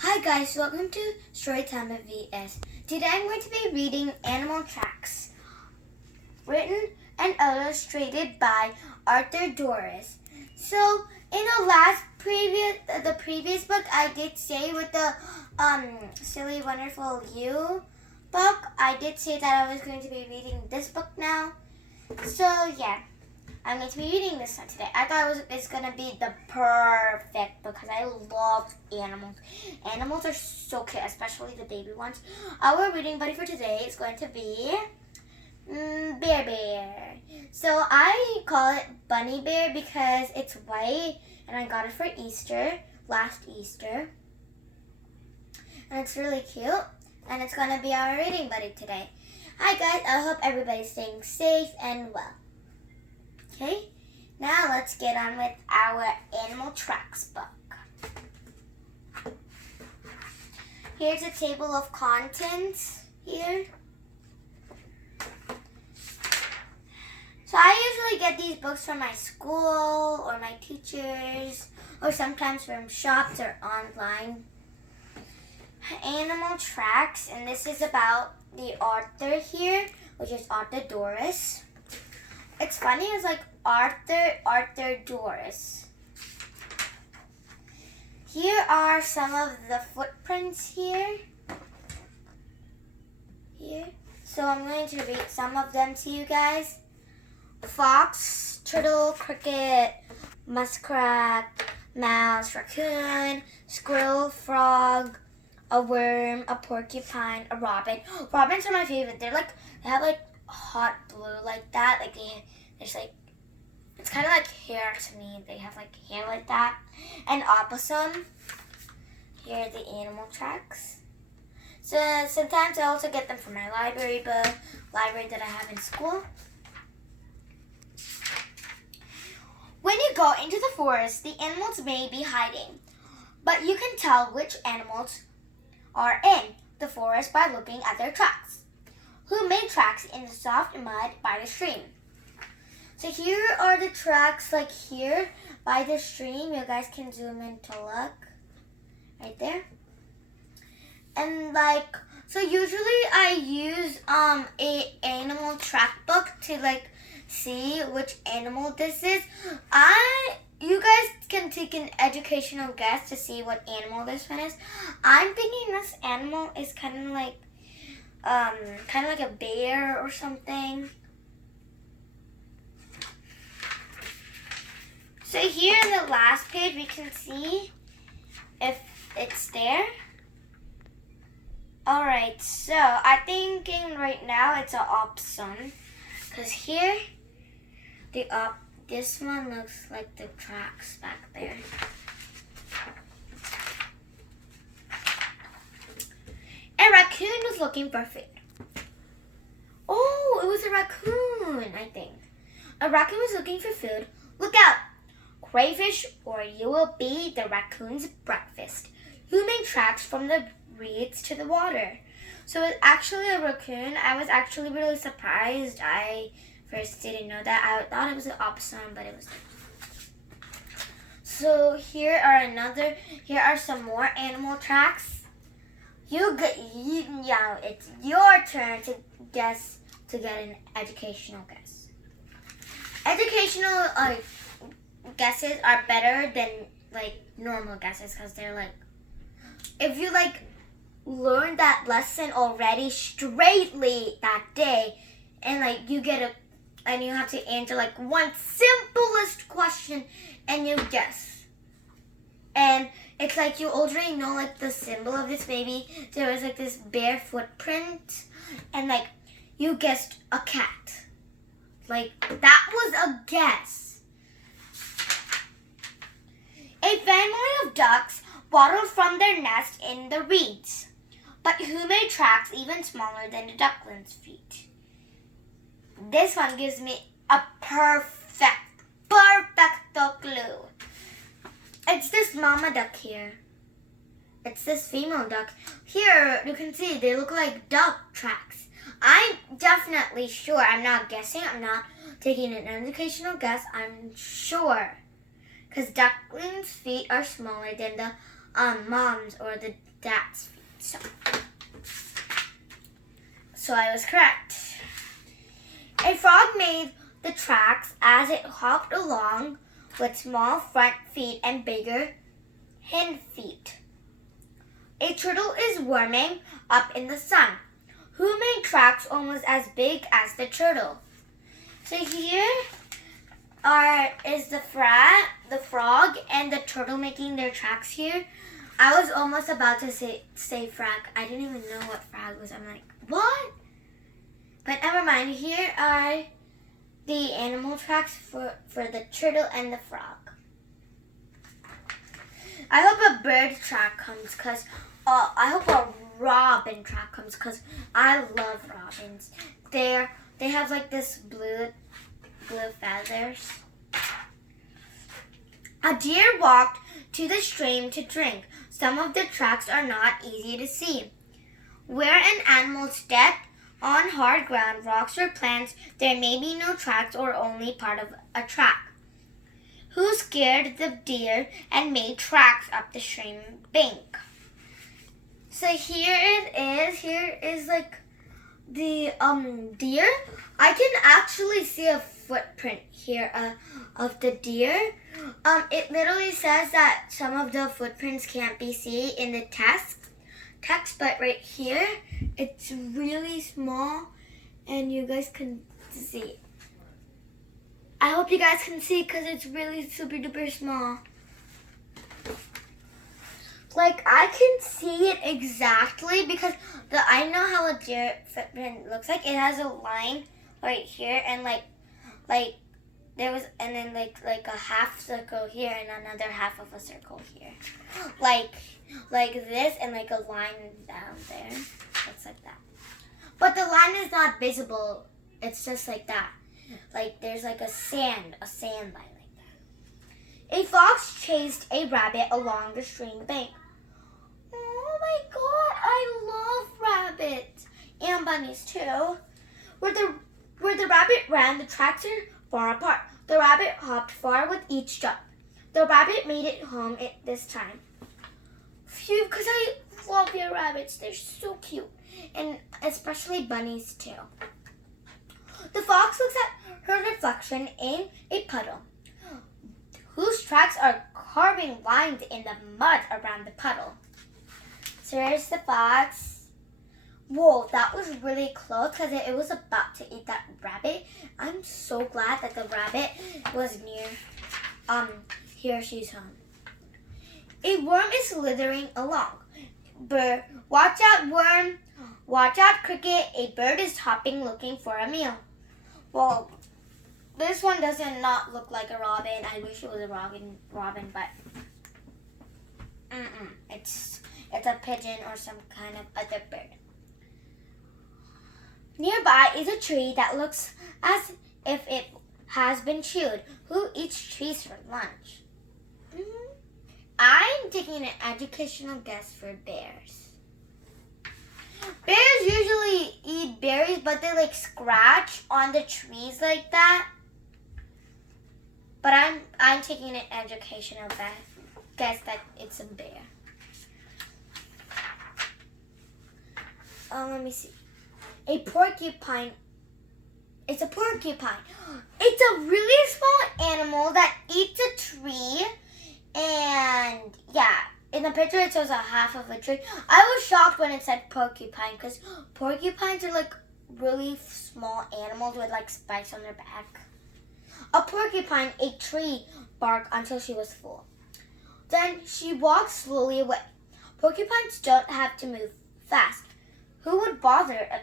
Hi guys, welcome to Storytime of VS. Today I'm going to be reading Animal Tracks, written and illustrated by Arthur Dorris. So in the previous book, I did say with the Silly Wonderful You book, I did say that I was going to be reading this book now. So yeah. I'm going to be reading this one today. I thought it's going to be the perfect book because I love animals. Animals are so cute, especially the baby ones. Our reading buddy for today is going to be Bear. So I call it Bunny Bear because it's white and I got it for Easter, last Easter. And it's really cute and it's going to be our reading buddy today. Hi guys, I hope everybody's staying safe and well. Okay, now let's get on with our Animal Tracks book. Here's a table of contents here. So I usually get these books from my school or my teachers or sometimes from shops or online. Animal Tracks, and this is about the author here, which is Arthur Dorris. It's funny, it's like Arthur Dorris. Here are some of the footprints here. So I'm going to read some of them to you guys. Fox, turtle, cricket, muskrat, mouse, raccoon, squirrel, frog, a worm, a porcupine, a robin. Robins are my favorite. They have like hot blue like that. It's kind of like hair to me. They have like hair like that. And opossum. Here are the animal tracks. So sometimes I also get them from my library that I have in school. When you go into the forest, the animals may be hiding, but you can tell which animals are in the forest by looking at their tracks. Who made tracks in the soft mud by the stream? So here are the tracks, like here by the stream. You guys can zoom in to look right there. And so usually I use a animal track book to see which animal this is. You guys can take an educational guess to see what animal this one is. I'm thinking this animal is kind of like a bear or something. So here in the last page, we can see if it's there. Alright, so I'm thinking right now it's an opossum. Because here, this one looks like the tracks back there. A raccoon was looking for food. Oh, it was a raccoon, I think. A raccoon was looking for food. Look out! Crayfish, or you will be the raccoon's breakfast. Who made tracks from the reeds to the water? So it's actually a raccoon. I was actually really surprised. I first didn't know that. I thought it was an opossum, but it was. So here are some more animal tracks. It's your turn to guess, to get an educational guess. Educational guesses are better than normal guesses because they're if you learned that lesson already straightly that day and you have to answer one simplest question and you guess. And it's you already know the symbol of this baby. There was this bare footprint and you guessed a cat. That was a guess. A family of ducks waddled from their nest in the reeds. But who made tracks even smaller than the duckling's feet? This one gives me a perfecto clue. It's this mama duck here. It's this female duck. Here, you can see they look like duck tracks. I'm definitely sure. I'm not guessing. I'm not taking an educational guess. I'm sure. Because ducklings' feet are smaller than the mom's or the dad's feet. So I was correct. A frog made the tracks as it hopped along with small front feet and bigger hind feet. A turtle is warming up in the sun. Who made tracks almost as big as the turtle? So here is the frog and the turtle making their tracks here. I was almost about to say frog. I didn't even know what frog was. I'm like, what? But never mind. Here are the animal tracks for the turtle and the frog. I hope a bird track comes because I hope a robin track comes because I love robins. They have like this blue feathers. A deer walked to the stream to drink. Some of the tracks are not easy to see. Where an animal stepped on hard ground, rocks or plants, there may be no tracks or only part of a track. Who scared the deer and made tracks up the stream bank? So here it is. Here is like the deer. I can actually see a footprint here of the deer. It literally says that some of the footprints can't be seen in the text, but right here it's really small and you guys can see. I hope you guys can see because it's really super duper small. Like I can see it exactly because I know how a deer footprint looks like. It has a line right here and like there was and then like a half circle here and another half of a circle here. Like this and like a line down there. Looks like that. But the line is not visible. It's just like that. Like there's like a sand line like that. A fox chased a rabbit along the stream bank. Oh my god, I love rabbits and bunnies too. Where the rabbit ran, the tracks are far apart. The rabbit hopped far with each jump. The rabbit made it home this time. Phew, because I love your rabbits. They're so cute. And especially bunnies too. The fox looks at her reflection in a puddle, whose tracks are carving lines in the mud around the puddle. So there's the fox. Whoa, that was really close because it was about to eat that rabbit. I'm so glad that the rabbit was near here she's home. A worm is slithering along. Bird, watch out, worm. Watch out, cricket. A bird is hopping looking for a meal. Well, this one doesn't not look like a robin. I wish it was a robin, but it's a pigeon or some kind of other bird. Nearby is a tree that looks as if it has been chewed. Who eats trees for lunch? I'm taking an educational guess for bears. Bears usually eat berries, but they like scratch on the trees like that. But I'm taking an educational guess that it's a bear. Let me see. A porcupine. It's a porcupine. It's a really small animal that eats a tree. And yeah, in the picture it shows a half of a tree. I was shocked when it said porcupine because porcupines are like really small animals with like spikes on their back. A porcupine ate tree bark until she was full. Then she walked slowly away. Porcupines don't have to move fast. Who would bother a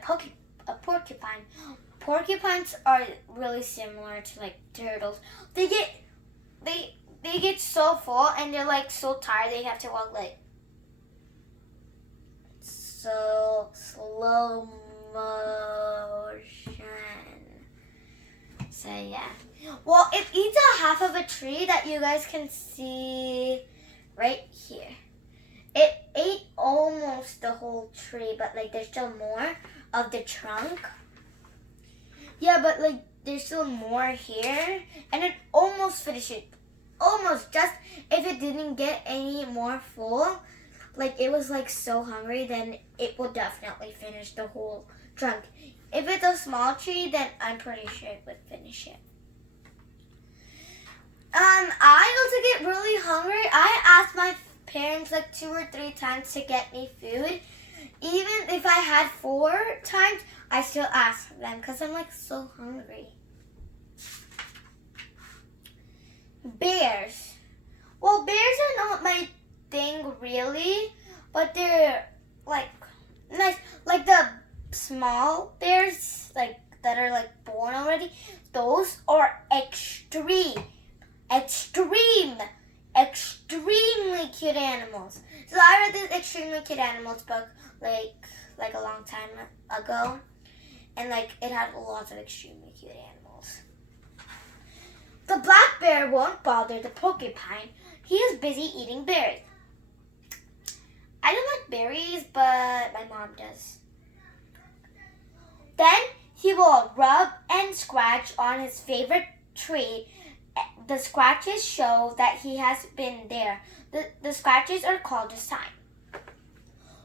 porcupine? Porcupines are really similar to like turtles. They get so full and they're like so tired they have to walk like so slow motion. So yeah. Well, it eats a half of a tree that you guys can see right here. It ate almost the whole tree, but like there's still more of the trunk. Yeah, but like there's still more here, and it almost finished it. almost just if it didn't get any more full, like it was like so hungry, then it will definitely finish the whole trunk. If it's a small tree, then I'm pretty sure it would finish it. I also get really hungry. I asked my parents like 2 or 3 times to get me food. Even if I had 4 times, I still asked them because I'm like so hungry. Bears. Well, bears are not my thing really, but they're like nice. Like the small bears, like that are like born already, those are extremely cute animals. So I read this extremely cute animals book like a long time ago, and like it had lots of extremely cute animals. The black bear won't bother the porcupine. He is busy eating berries. I don't like berries, but my mom does. Then he will rub and scratch on his favorite tree. The scratches show that he has been there. The scratches are called a sign.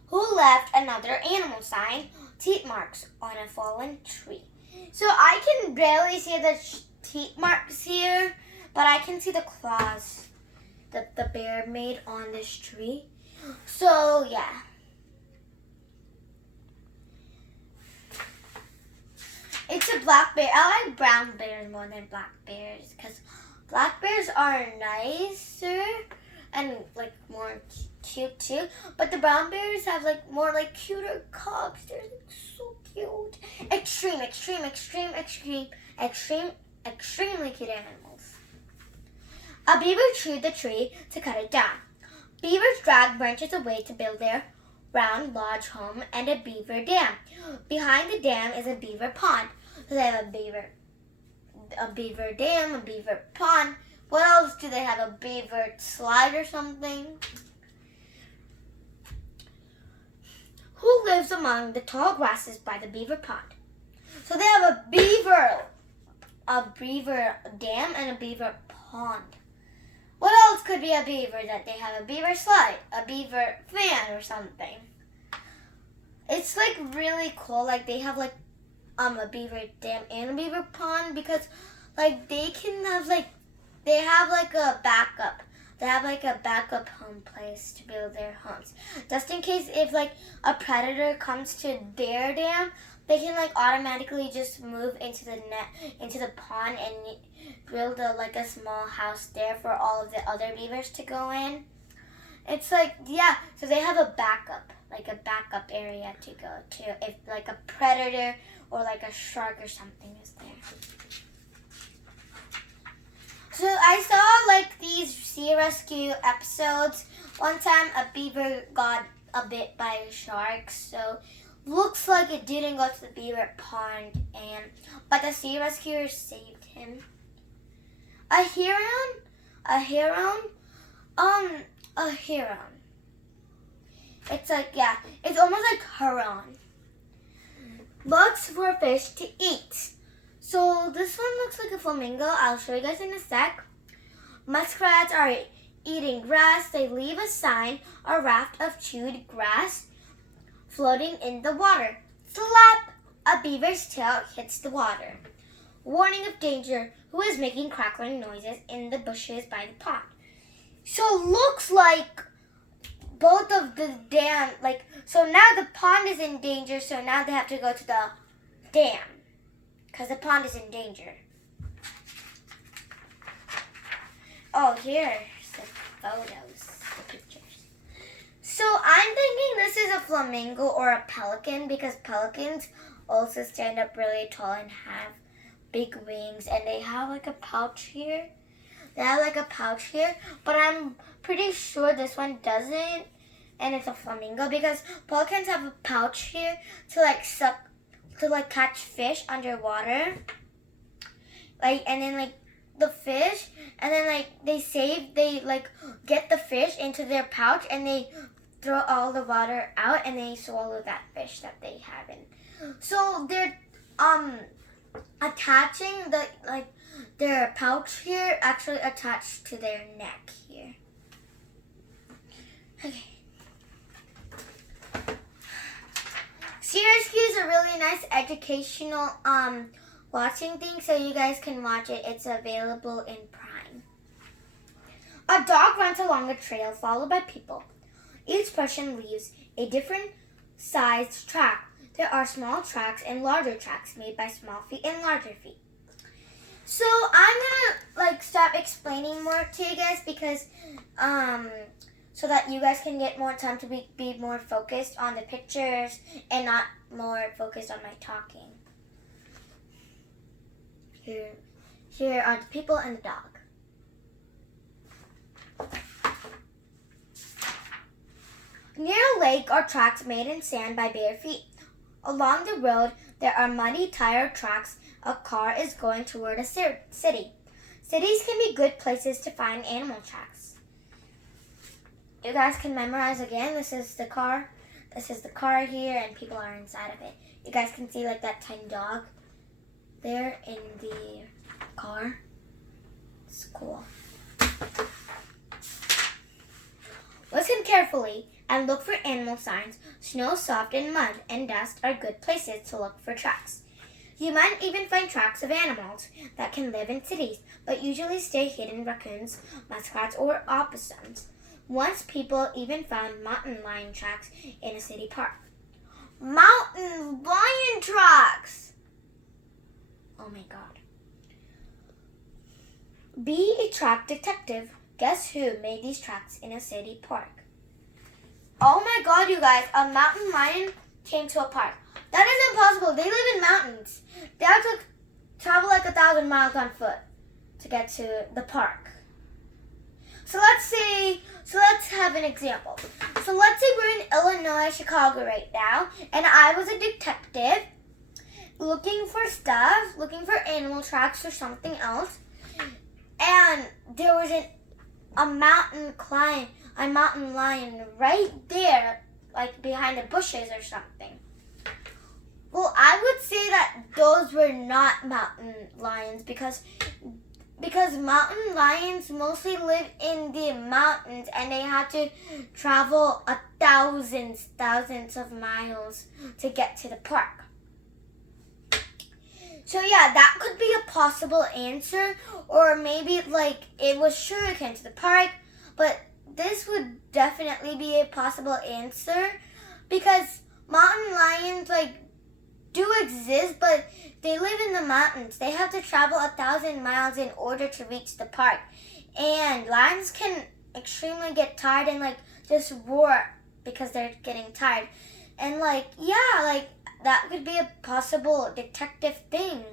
Who left another animal sign? Teeth marks on a fallen tree. So I can barely see the teeth marks here, but I can see the claws that the bear made on this tree. So yeah. It's a black bear. I like brown bears more than black bears because black bears are nicer and like more cute too. But the brown bears have like more like cuter cubs. They're like so cute. Extremely cute animals. A beaver chewed the tree to cut it down. Beavers drag branches away to build their round lodge home and a beaver dam. Behind the dam is a beaver pond. So they have a beaver dam, a beaver pond. What else do they have? A beaver slide or something? Who lives among the tall grasses by the beaver pond? So they have a beaver dam and a beaver pond. What else could be a beaver that they have? A beaver slide, a beaver fan or something. It's like really cool. Like they have like a beaver dam and a beaver pond because like they have a backup. They have like a backup home place to build their homes. Just in case if like a predator comes to their dam, they can like automatically just move into the pond and build a small house there for all of the other beavers to go in. It's like, yeah, so they have a backup area to go to if like a predator or like a shark or something is there. So I saw like these sea rescue episodes. One time a beaver got bit by a shark, so looks like it didn't go to the beaver pond, but the sea rescuers saved him. A heron. It's like, yeah, it's almost like heron. Looks for fish to eat. So this one looks like a flamingo. I'll show you guys in a sec. Muskrats are eating grass. They leave a sign, a raft of chewed grass floating in the water. Slap! A beaver's tail hits the water. Warning of danger. Who is making crackling noises in the bushes by the pond? So looks like both of the dam, so now the pond is in danger, so now they have to go to the dam because the pond is in danger. Oh, here's the photos, the pictures. So I'm thinking this is a flamingo or a pelican because pelicans also stand up really tall and have big wings, and they have like a pouch here. But I'm pretty sure this one doesn't, and it's a flamingo because pelicans have a pouch here to catch fish underwater. And then the fish, and then they get the fish into their pouch and they throw all the water out and they swallow that fish that they have in. So they're attaching their pouch here actually attached to their neck here. Okay. Sea Rescue is a really nice educational watching thing, so you guys can watch it. It's available in Prime. A dog runs along a trail followed by people. Each person leaves a different sized track. There are small tracks and larger tracks made by small feet and larger feet. So I'm gonna stop explaining more to you guys because so that you guys can get more time to be more focused on the pictures and not more focused on my talking. Here are the people and the dog. Near a lake are tracks made in sand by bare feet. Along the road, there are muddy tire tracks. A car is going toward a city. Cities can be good places to find animal tracks. You guys can memorize again. This is the car. This is the car here, and people are inside of it. You guys can see that tiny dog there in the car. It's cool. Listen carefully and look for animal signs. Snow, soft, and mud and dust are good places to look for tracks. You might even find tracks of animals that can live in cities, but usually stay hidden: raccoons, muskrats, or opossums. Once people even found mountain lion tracks in a city park. Mountain lion tracks! Oh my God. Be a track detective. Guess who made these tracks in a city park? Oh my God, you guys, a mountain lion came to a park. That is impossible. They live in mountains. They have to travel 1,000 miles on foot to get to the park. So let's have an example. So let's say we're in Illinois, Chicago right now, and I was a detective looking for stuff, looking for animal tracks or something else, and there was a mountain lion right there, behind the bushes or something. Well, I would say that those were not mountain lions because mountain lions mostly live in the mountains and they had to travel thousands of miles to get to the park. So yeah, that could be a possible answer, or maybe it was sure to get to the park, but this would definitely be a possible answer because mountain lions do exist, but they live in the mountains. They have to travel 1,000 miles in order to reach the park. And lions can extremely get tired and just roar because they're getting tired. And that could be a possible detective thing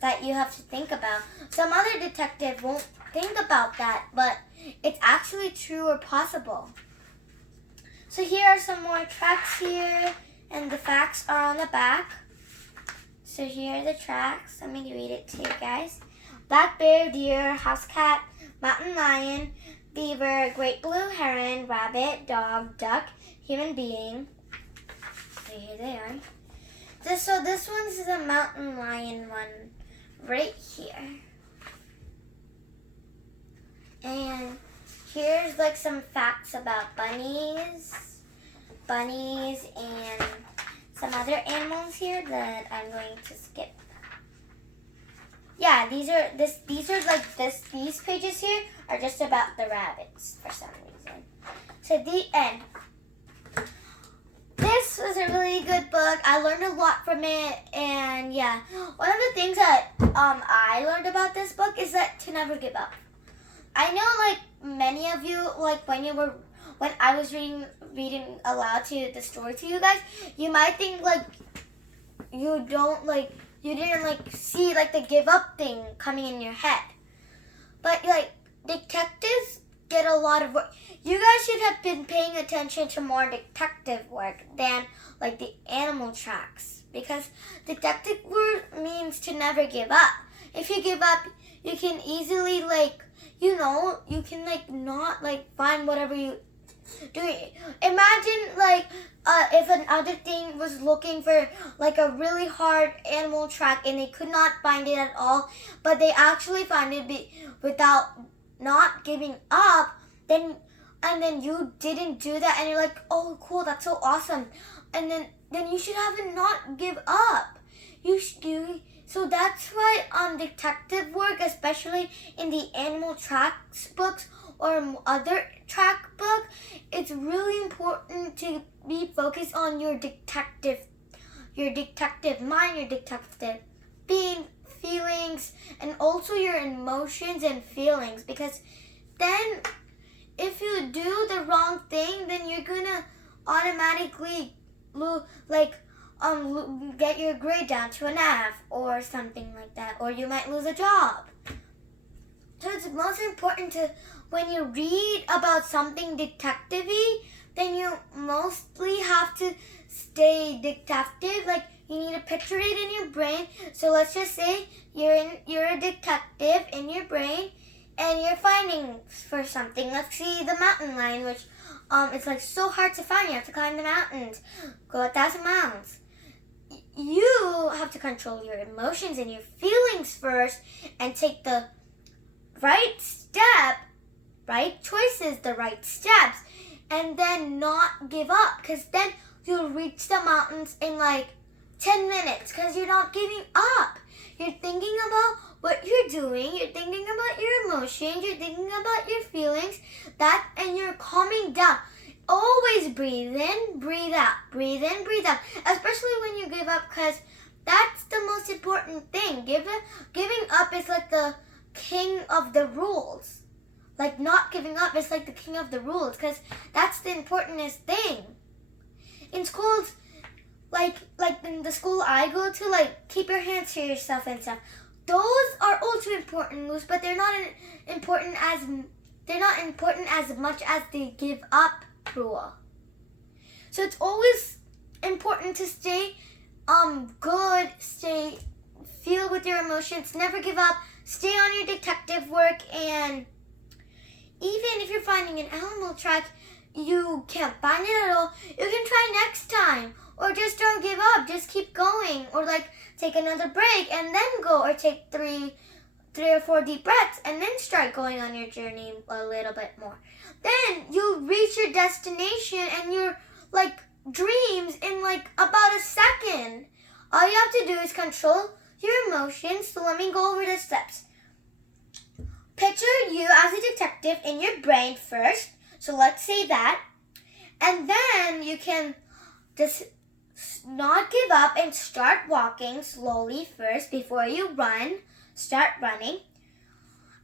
that you have to think about. Some other detective won't think about that, but it's actually true or possible. So here are some more tracks here, and the facts are on the back. So here are the tracks. Let me read it to you guys. Black bear, deer, house cat, mountain lion, beaver, great blue heron, rabbit, dog, duck, human being. So here they are. This one's the mountain lion one right here. And here's some facts about bunnies and some other animals here that I'm going to skip. Yeah, these pages here are just about the rabbits for some reason. So the end. This was a really good book. I learned a lot from it, and yeah, one of the things that I learned about this book is that to never give up. I know many of you when I was reading aloud to the story to you guys, you might think you didn't see the give up thing coming in your head. But detectives get a lot of work. You guys should have been paying attention to more detective work than the animal tracks, because detective work means to never give up. If you give up, you can easily you can not find whatever you Imagine like if another thing was looking for like a really hard animal track and they could not find it at all, but they actually find it without not giving up. Then you didn't do that, and you're like, oh, cool, that's so awesome, and then you should have it not give up. So that's why detective work, especially in the animal tracks books or other track book, it's really important to be focused on your detective mind, your detective feelings, and also your emotions and feelings, because then if you do the wrong thing, then you're gonna automatically get your grade down to an F or something like that, or you might lose a job. So it's most important to, when you read about something detective-y, then you mostly have to stay detective. Like, you need to picture it in your brain. So let's just say you're a detective in your brain, and you're finding for something. Let's see the mountain lion, which it's like so hard to find. You have to climb the mountains, go 1,000 miles. You have to control your emotions and your feelings first, and take the right choices, the right steps, and then not give up, because then you'll reach the mountains in like 10 minutes, because you're not giving up. You're thinking about what you're doing, you're thinking about your emotions, you're thinking about your feelings, and you're calming down. Always breathe in, breathe out, breathe in, breathe out, especially when you give up, because that's the most important thing. Giving up is like the king of the rules. Like, not giving up is like the king of the rules, because that's the importantest thing. In schools, like in the school I go to, like, keep your hands to yourself and stuff. Those are also important rules, but they're not important as much as the give up rule. So it's always important to stay good, feel with your emotions, never give up, stay on your detective work, and even if you're finding an animal track you can't find it at all, you can try next time. Or just don't give up, just keep going, or like take another break and then go, or take three or four deep breaths and then start going on your journey a little bit more. Then you'll reach your destination and your like dreams in like about a second. All you have to do is control your emotions. So let me go over the steps. Picture you as a detective in your brain first. So let's say that. And then you can just not give up and start walking slowly first before you run. Start running.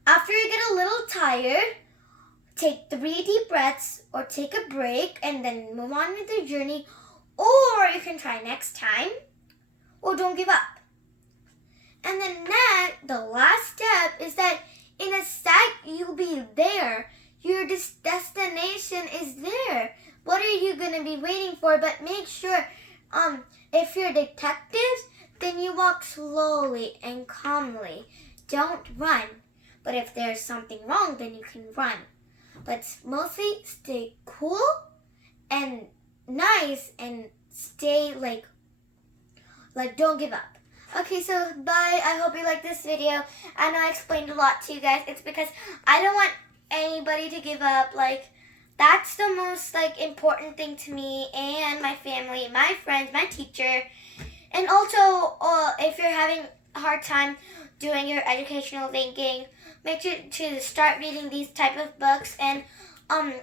After you get a little tired, take 3 deep breaths or take a break and then move on with your journey. Or you can try next time. Or don't give up. And then the last step is that in a sec you'll be there. Your destination is there. What are you going to be waiting for? But make sure, if you're detectives, then you walk slowly and calmly. Don't run. But if there's something wrong, then you can run. But mostly stay cool and nice and stay like don't give up. Okay, so bye. I hope you liked this video. I know I explained a lot to you guys. It's because I don't want anybody to give up. Like, that's the most important thing to me and my family, my friends, my teacher. And also, if you're having a hard time doing your educational thinking, make sure to start reading these type of books, and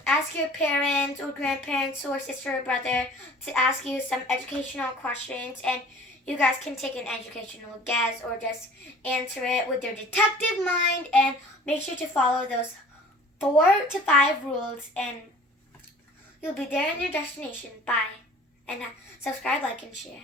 ask your parents or grandparents or sister or brother to ask you some educational questions, and you guys can take an educational guess or just answer it with your detective mind, and make sure to follow those 4 to 5 rules, and you'll be there in your destination. Bye. And subscribe, like, and share.